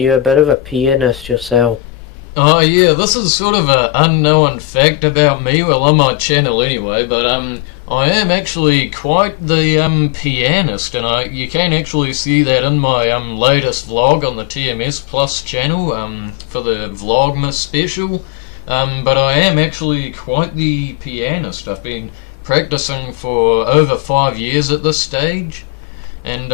you're a bit of a pianist yourself. Oh yeah, this is sort of an unknown fact about me, well on my channel anyway, but I am actually quite the pianist, and you can actually see that in my latest vlog on the TMS Plus channel for the Vlogmas special. But I am actually quite the pianist. I've been practicing for over 5 years at this stage. And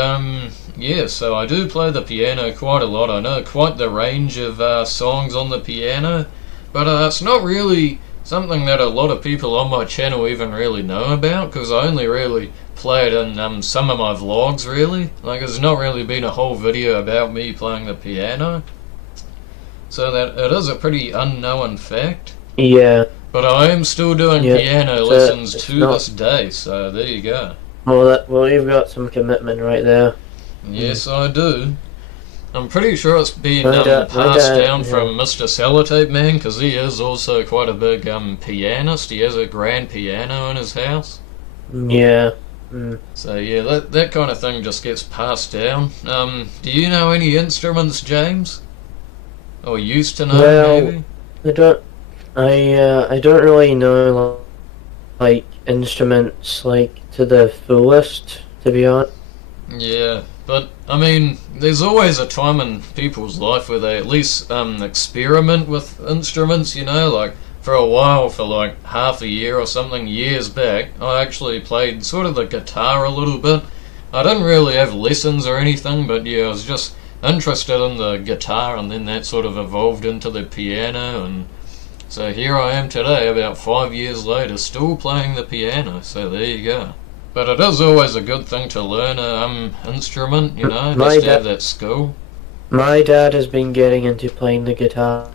yeah, so I do play the piano quite a lot. I know quite the range of songs on the piano, but it's not really something that a lot of people on my channel even really know about, because I only really play it in some of my vlogs really. Like, there's not really been a whole video about me playing the piano, so that it is a pretty unknown fact. Yeah. But I am still doing Yeah. piano lessons to this day, so there you go. Well, you've got some commitment right there. Yes, I do. I'm pretty sure it's been My dad, passed down yeah. from Mr. Sellotape Man, because he is also quite a big pianist. He has a grand piano in his house. Yeah. Mm. So yeah, that kind of thing just gets passed down. Do you know any instruments, James? Or used to know, Well, maybe? I don't really know like instruments like to the fullest, to be honest. Yeah, but I mean, there's always a time in people's life where they at least experiment with instruments, you know, like for a while, for like half a year or something, years back, I actually played sort of the guitar a little bit. I didn't really have lessons or anything, but yeah, I was just interested in the guitar, and then that sort of evolved into the piano, and so here I am today, about 5 years later, still playing the piano, so there you go. But it is always a good thing to learn a instrument, you know, just to have that skill. My dad has been getting into playing the guitar.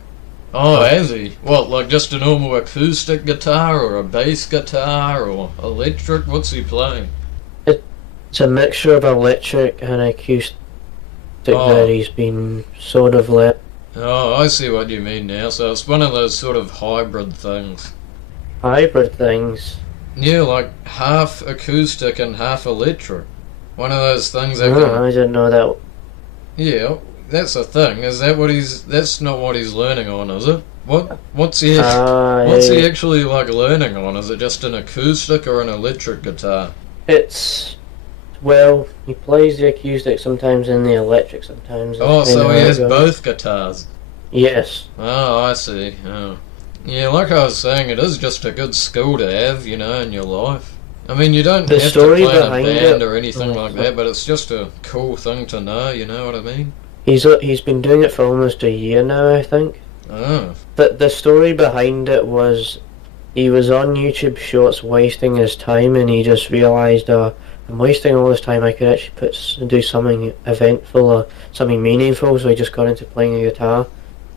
Oh, has he? What, like just a normal acoustic guitar, or a bass guitar, or electric? What's he playing? It's a mixture of electric and acoustic Oh. that he's been sort of let. Oh, I see what you mean now. So it's one of those sort of hybrid things. Hybrid things. Yeah, like half acoustic and half electric. One of those things that Oh, I didn't know that. Yeah, that's a thing. Is that what he's... That's not what he's learning on, is it? What's he actually like learning on? Is it just an acoustic or an electric guitar? Well, he plays the acoustic sometimes and the electric sometimes. Oh, so he has goes. both guitars. Yes. Oh, I see. Oh. Yeah, like I was saying, it is just a good skill to have, you know, in your life. I mean, you don't have to play in a band or anything like that, but it's just a cool thing to know, you know what I mean? He's been doing it for almost a year now, I think. Oh. But the story behind it was he was on YouTube Shorts wasting his time, and he just realised, I'm wasting all this time, I could actually do something eventful or something meaningful, so he just got into playing the guitar.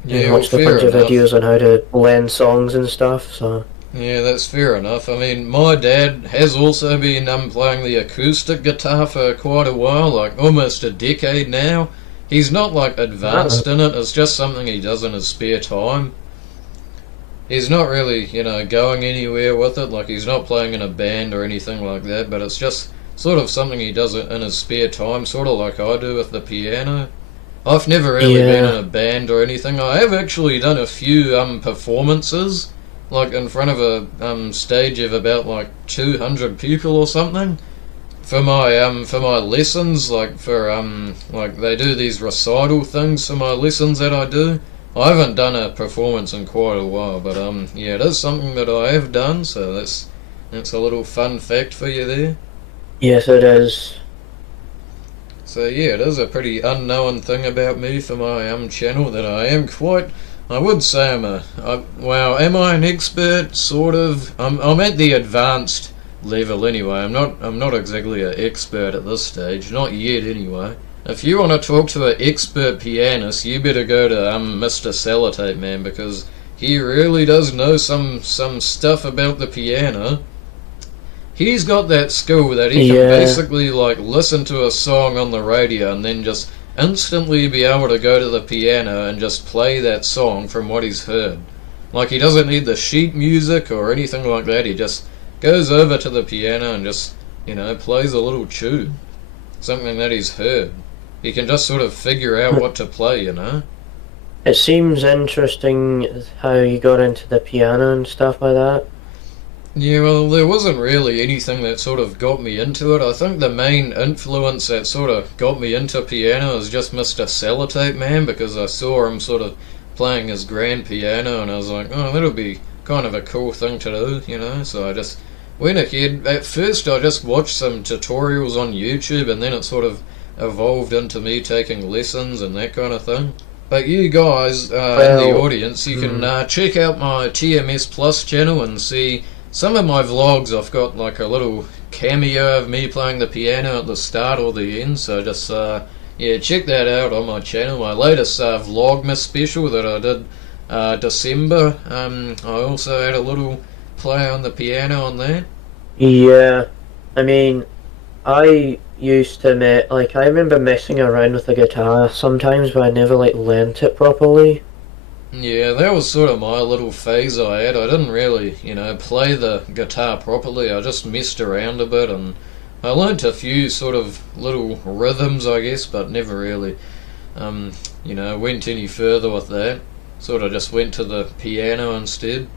Yeah, and watched a bunch of videos on how to learn songs and stuff, so... Yeah, that's fair enough. I mean, my dad has also been playing the acoustic guitar for quite a while, like almost a decade now. He's not like advanced in it, it's just something he does in his spare time. He's not really, you know, going anywhere with it, like he's not playing in a band or anything like that, but it's just sort of something he does in his spare time, sort of like I do with the piano. I've never really been in a band or anything. I have actually done a few performances, like in front of a stage of about like 200 people or something, for my lessons, like for like they do these recital things for my lessons that I do. I haven't done a performance in quite a while, but yeah, it is something that I have done, so that's a little fun fact for you there. Yes, it is. So yeah, it is a pretty unknown thing about me for my channel, that I am quite... I would say well, am I an expert? Sort of. I'm at the advanced level anyway. I'm not exactly an expert at this stage, not yet anyway. If you want to talk to an expert pianist, you better go to Mr. Sellotape Man, because he really does know some stuff about the piano. He's got that skill that he can basically like listen to a song on the radio and then just instantly be able to go to the piano and just play that song from what he's heard. Like, he doesn't need the sheet music or anything like that, he just goes over to the piano and just, you know, plays a little tune. Something that he's heard. he can just sort of figure out what to play, you know? It seems interesting how you got into the piano and stuff like that. Yeah, well, there wasn't really anything that sort of got me into it. I think the main influence that sort of got me into piano is just Mr. Sellotape Man, because I saw him sort of playing his grand piano and I was like, oh, that'll be kind of a cool thing to do, you know? So I just went ahead. At first, I just watched some tutorials on YouTube and then it sort of evolved into me taking lessons and that kind of thing. But you guys in the Well, audience, you can check out my TMS Plus channel and see some of my vlogs. I've got like a little cameo of me playing the piano at the start or the end, so just yeah, check that out on my channel. My latest Vlogmas special that I did December, I also had a little play on the piano on that. yeah, I mean, I used to like I remember messing around with the guitar sometimes, but I never like learnt it properly. Yeah, that was sort of my little phase I had. I didn't really, play the guitar properly. I just messed around a bit and I learnt a few sort of little rhythms, I guess, but never really, went any further with that. Sort of just went to the piano instead.